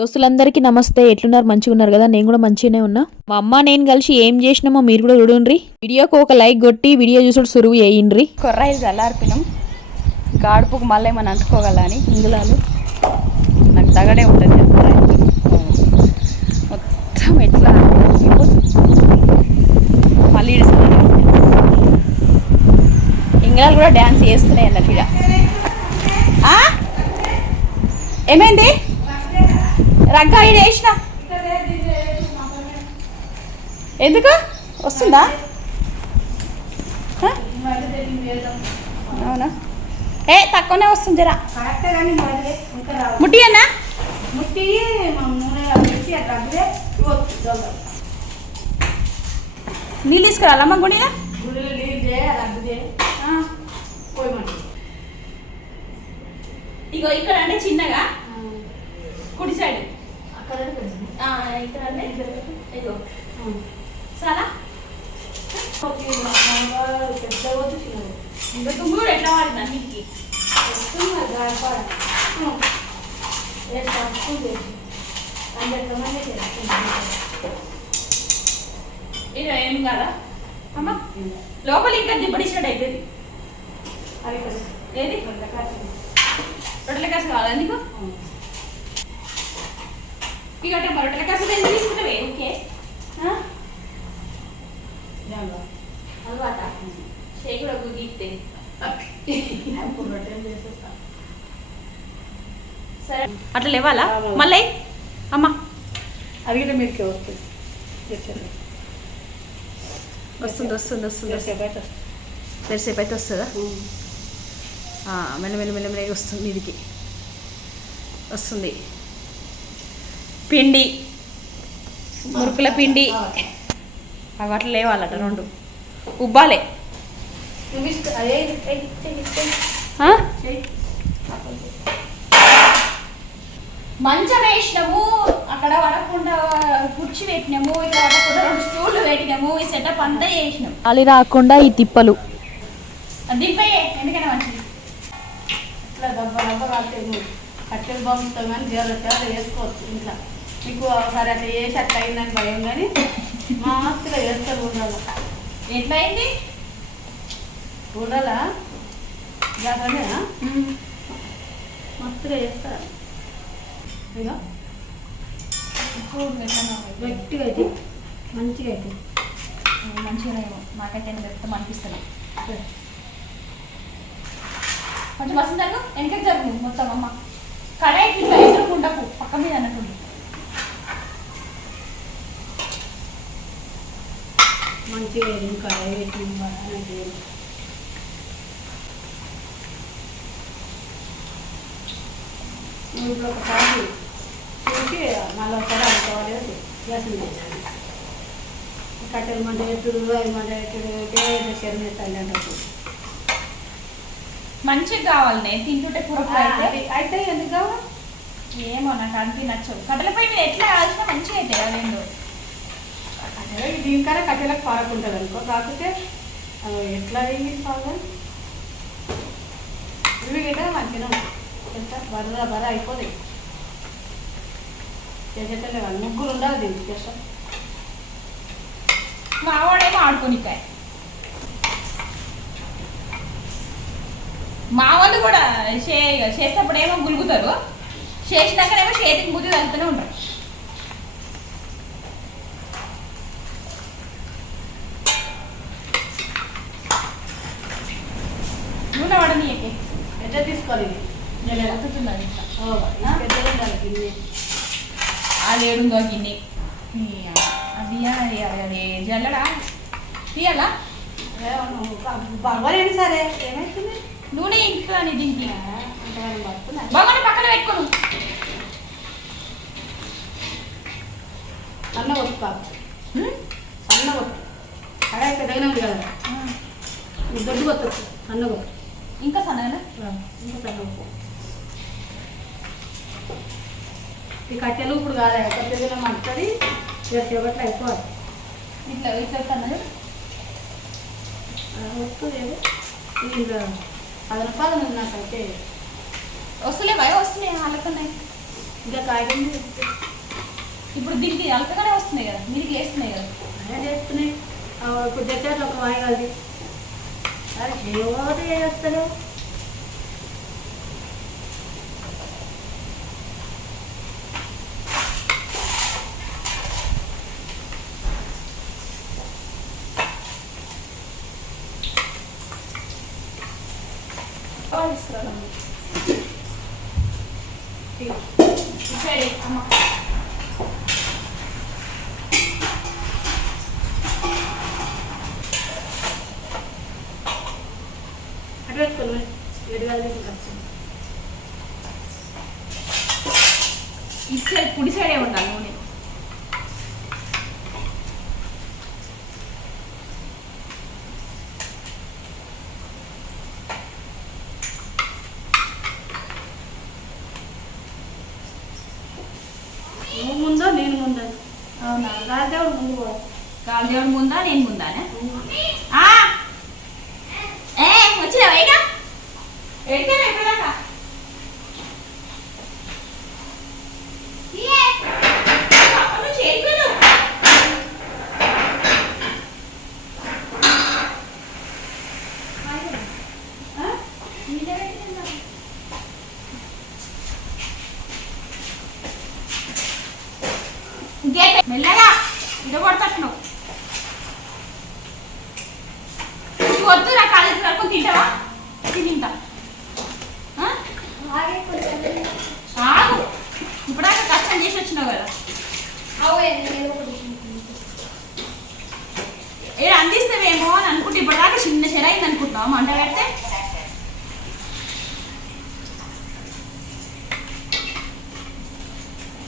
దోస్తులందరికీ నమస్తే. ఎట్లున్నారు? మంచిగా ఉన్నారు కదా? నేను కూడా మంచిగానే ఉన్నా. మా అమ్మ నేను కలిసి ఏం చేసినామో మీరు కూడా చూడండి. వీడియోకి ఒక లైక్ కొట్టి వీడియో చూసుడు సురువు వేయండి. కొర్రాయిలు చల్లార్పినాం. గాడుపుకు మళ్ళీ ఏమైనా అంటుకోగలని ఇంగులాలు నాకు తగడే ఉంటుంది. మొత్తం ఎట్లా మళ్ళీ ఇంగులాలు కూడా డ్యాన్స్ చేస్తున్నాయి అన్నట్టు. ఏమైంది? రగ్గా ఇది వేసిన ఎందుకు వస్తుందా? అవునా? తక్కువనే వస్తుంది జరా. ముట్టి అన్నా నీళ్ళు తీసుకురాలమ్మా గుడిలో. ఇగో ఇక్కడ అంటే చిన్నగా కుడి సైడ్ ఇక్కడ అంటే ఇగో చాలా తుమ్ముడు ఎట్లా వాడినా నీకు ఇది ఏం కదా అమ్మ లోపల ఇంకా దిబ్బడిచ్చినట్టు అవుతుంది. ఏది రొట్టెల కాసు కావాలా నీకు? ఇక రొట్టెల కాసు ఎందుకు తీసుకుంటావే? ఓకే అలవాట షేక్ కూడా గీస్తే సరే అట్లా లేవాలా మళ్ళీ అమ్మ అడిగితే మీరుకే వస్తుంది. వస్తుంది వస్తుంది వస్తుంది తెరిసేపు అయితే వస్తుందా? మెల్లమెల్లమెల్లమెల్లగా వస్తుంది. మీదికి వస్తుంది పిండి, మురుకుల పిండి అవి అట్లా లేవాలట. రెండు ఉబ్బాలే. మంచం వేసినాము, అక్కడ పడకుండా కుర్చీ పెట్టినాము, ఇక్కడ పడకుండా రెండు స్టూళ్ళు పెట్టినాము. ఈ సెటప్ అంతా చేసినాం. గాలి రాకుండా ఈ తిప్పలు దింపయ్యే ఎందుకైనా మంచిది. ఇట్లా దెబ్బ దెబ్బ రాలేదు. కట్టెలు పంపుతాం కానీ జీరో వేసుకోవచ్చు ఇంట్లో. మీకు ఒకసారి అట్లా వేసి అట్లా అయిందని భయం కానీ మస్తుగా వేస్తారు. ఉండాలి. ఎట్లా అయింది? ఉండాలా జాగ్రత్తగా మస్తుగా వేస్తారు. ఇక గట్టిగా అయితే మంచిగా అయితే మంచిగా నాకైతే చెప్తాం అనిపిస్తుంది. కొంచెం వస్తుందాను వెనకకి జరుగు మొత్తం. అమ్మ కడాయి ఇట్లా ఎదురుకుంటాకు పక్క మీద అన్నట్టు మంచిగా ఇంకా కడాయి ఇంట్లో ఒకసారి చూసి మళ్ళీ ఒకసారి అనుకోవాలి. గ్యాస్ కట్టెలు మంట ఎట్టుడు అవి మంట ఎట్టుడు శరీరం అంటే మంచిగా కావాలి. తింటుంటే కూర అయితే ఎందుకు కావాలి? ఏమో నాకు అంతే నచ్చవు. కట్టెలపై మీద ఎట్లా కాల్చినా మంచిగా అవుతాయి. అదేందో దీనికన్నా కట్టెలకు పారకుంటుంది అనుకో. కాకపోతే ఎట్లా కావాలి ఇవి గిట్ట మంచిగా ఎంత బర్ర అయిపోతాయి. చేసేటలే వాళ్ళు ముగ్గురు ఉండాలి దీనికి చేస్తాం. మావాడేమో ఆడుకోనికాయ. మా వాళ్ళు కూడా చేసేటప్పుడు ఏమో గులుగుతారు, చేసినాకనేమో చేతికి ముద్దు తగ్గుతూనే ఉంటారు. నూనె వాడని పెద్ద తీసుకోవాలి. వస్తున్నది పెద్దగా ఉండాలి గిన్నె. అది ఏడుందో గిన్నె అది అది జల్లడా తీయాలా? బాగోలేండి సరే ఏమైతుంది? నూనె ఇంట్లో దీనికి బాగా పక్కన పెట్టుకోను. అన్న వద్దు కాదు అన్న వద్దు. కడాయి పెద్దగానే ఉంది కదా, దొడ్డు వస్తుంది. అన్న వద్దు ఇంకా సన్నగా ఇంకా సన్న. ఈ కట్టెలు ఇప్పుడు కాదు కొద్దిగా మంటుంది. సేపట్లో అయిపోవాలి. ఇట్లా ఇట్లా సన్నగా వస్తుంది. ఇంకా 10 రూపాయలు నాకైతే వస్తలేవా? వస్తున్నాయి వాళ్ళకున్నాయి. ఇంకా కాయగండి ఇప్పుడు దీనికి అల్కగానే వస్తున్నాయి కదా, మీరికి వేస్తున్నాయి కదా. అదే చేస్తున్నాయి కొద్దిగా ఒక వాయగలది అరే చేయబోతే చేస్తారు. అటు పెట్టుకోండి ఎడగాలి. ఇటు సైడ్ కుడి సైడే ఉండాలి నూనె. నువ్వు ముందో నేను ముందా? అవునా, రాజదేవుడు ముందు కూడా కాలదేవుడు ముందా నేను ముందానే? వచ్చినా వైగా ఎడితే ఎక్కడాక మెల్లగా ఇది కొడతాను. వద్దు నా కాలేజీ వరకు తింటావా? తింటా ఆగు, ఇప్పుడాక కష్టం చేసి వచ్చినావు కదా. ఏ అందిస్తావేమో అని అనుకుంటే ఇప్పటిదాకా చిన్న చెర అయింది అనుకుంటున్నావు. మంట పెడితే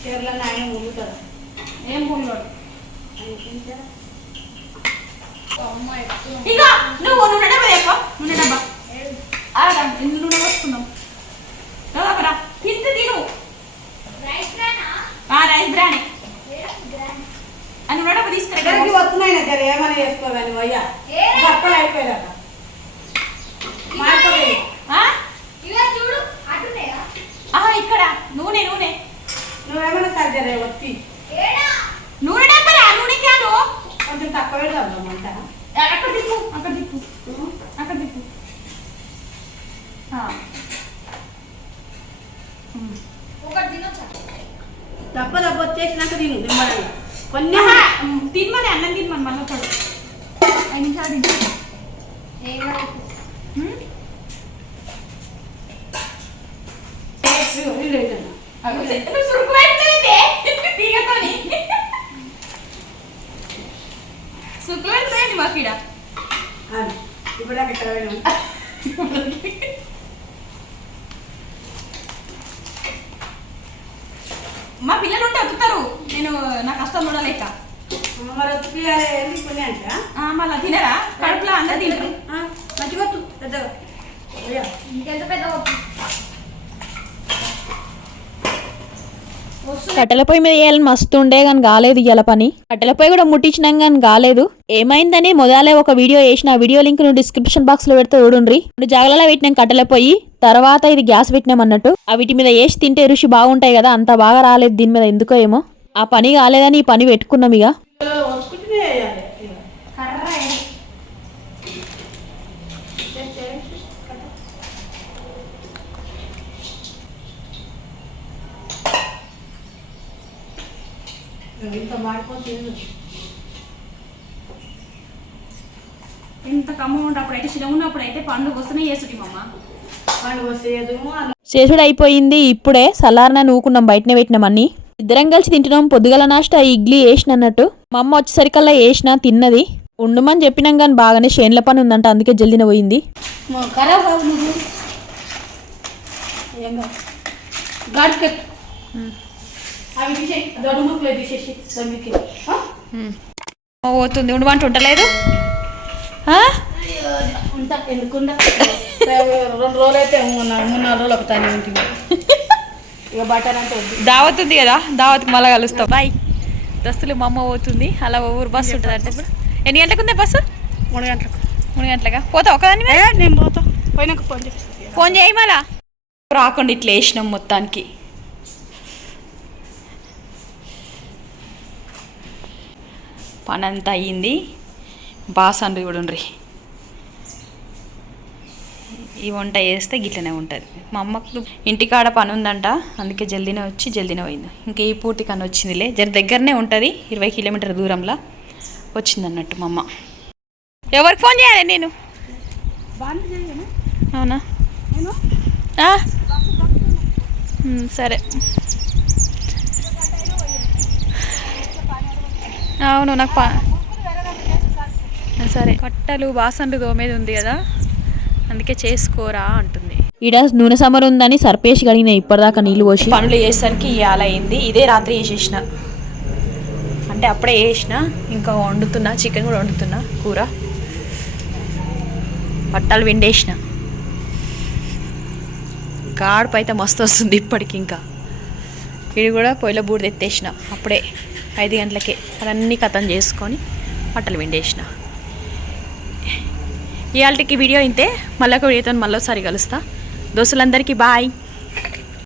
చీరలన్నీ ఆయన ముందుతారు. ఏం పూలోడు ఇక నువ్వు నూనె డబ్బా ఎక్కువ నూనె డబ్బా ఎందుకు నూనె వస్తున్నావు కదా తింటే తిను. రైస్ బ్రానే అని నూనె డబ్బా తీసుకురా. వస్తున్నాయి జర ఏమైనా చేసుకోవాలి అయ్యా బట్టలు అయిపోయాక చూడు ఇక్కడ నూనె నూనె నువ్వేమైనా సరే జర వచ్చి నూనె డబ్బా నూనె కాదు కొంచెం తక్కువ పెడదాం అంట. అక్కడ తిప్పు అక్కడ తిప్పు అక్కడ తిప్పు. దెబ్బ వచ్చేసినాక తిను నిమ్మడంగా కొన్ని తినమని అన్నం తినమని మళ్ళీ పడు 5 నిమిషాలు తింటాను. సుక్కు పెడుతుంది మాకు ఇక్కడ ఇప్పుడు మా పిల్లలు ఉంటే వదులుతారు. నేను నా కష్టం చూడలేక మరి వచ్చి కొన్ని అంట మళ్ళీ తినరా కడుపులో అందరు తింటారు. మంచిగా పెద్దగా ఇంకెంత పెద్దగా కట్టెల పొయ్యి మీద వేయాలని మస్తు ఉండే కానీ కాలేదు ఇయ్యాల పని. కట్టెల పొయ్యి కూడా ముట్టించినాం కానీ కాలేదు. ఏమైందని మొదలే ఒక వీడియో వేసిన. ఆ వీడియో లింక్ నువ్వు డిస్క్రిప్షన్ బాక్స్ లో పెడితే చూడుండ్రి. ఇప్పుడు జాగ్రత్తగా పెట్టినాం కట్టెల పొయ్యి, తర్వాత ఇది గ్యాస్ పెట్టినాం అన్నట్టు. ఆ వీటి మీద వేసి తింటే రుచి బాగుంటాయి కదా, అంత బాగా రాలేదు దీని మీద ఎందుకో ఏమో. ఆ పని కాలేదని ఈ పని పెట్టుకున్నాం. ఇక ఎంత కమ్మ ఉన్నప్పుడైతే చిన్న ఉన్నప్పుడైతే పండుగ వస్తేనే చేసుడి మమ్మ. పండుగ వస్తేదు చేసుడు అయిపోయింది. ఇప్పుడే సలార్న నూకున్నాం, బయటనే పెట్టినాం అన్ని. ఇద్దరం కలిసి తింటున్నాం. పొద్దుగల నాష్ట ఇడ్లీ వేసిన అన్నట్టు. మా అమ్మ వచ్చేసరికల్లా వేసిన తిన్నది. ఉండమని చెప్పినాం కానీ బాగానే చేనుల పని ఉందంట, అందుకే జల్దిన పోయింది. పోతుంది ఉండమంటే ఉండలేదు. ఎందుకుండా 2 రోజులు అయితే 3-4 రోజులు ఒకతానే ఉంటుంది. ఇక బట్టర్ అంటే దావత్ ఉంది కదా, దావత్కి మళ్ళీ కలుస్తాం. బాయ్ దస్తులు. మా అమ్మ పోతుంది. అలా ఊరు బస్సు ఉంటుంది అంటే. ఇప్పుడు ఎన్ని గంటలకు ఉంది బస్సు? 3 గంటలకు. 3 గంటలకా? పోతా ఒకదాన్ని? నేను పోతా. పోయినాక ఫోన్ చేయి. ఫోన్ చేయి మళ్ళా. రాకుండా ఇట్లా వేసినాం మొత్తానికి. పని అంతా అయ్యింది. బాసండ్రి చూడండి. ఈ వంట చేస్తే గిట్లనే ఉంటుంది. మా అమ్మకు ఇంటికాడ పని ఉందంట, అందుకే జల్దీనే వచ్చి జల్దీనే పోయింది. ఇంకా ఈ పూర్తి కన్నా వచ్చిందిలే, జర దగ్గరనే ఉంటుంది, 20 కిలోమీటర్ దూరంలో వచ్చింది అన్నట్టు మా అమ్మ. ఎవరికి ఫోన్ చేయాలి నేను? అవునా, సరే. అవును, నాకు సరే. కట్టలు బాసండ్లు దోమేది ఉంది కదా, అందుకే చేసుకోరా అంటుంది. ఈడ నూనె సమర్ ఉందని సర్పేసి కడిగిన ఇప్పటిదాకా నీళ్ళు పోసి పనులు చేసేసరికి ఇవాళ అయింది. ఇదే రాత్రి చేసేసిన, అంటే అప్పుడే వేసిన, ఇంకా వండుతున్నా, చికెన్ కూడా వండుతున్నా, కూర. బట్టలు విండేసిన, గాడుపు అయితే మస్తు వస్తుంది ఇప్పటికి. ఇంకా ఇది కూడా పొయ్యిలో బూడిద ఎత్తేసిన అప్పుడే 5 గంటలకే. అవన్నీ కథం చేసుకొని బట్టలు విండేసిన. ఇవాళకి వీడియో ఇంతే. మళ్ళీ ఒక వీడియోతో మళ్ళీసారి కలుస్తా. దోస్తులందరికీ బాయ్.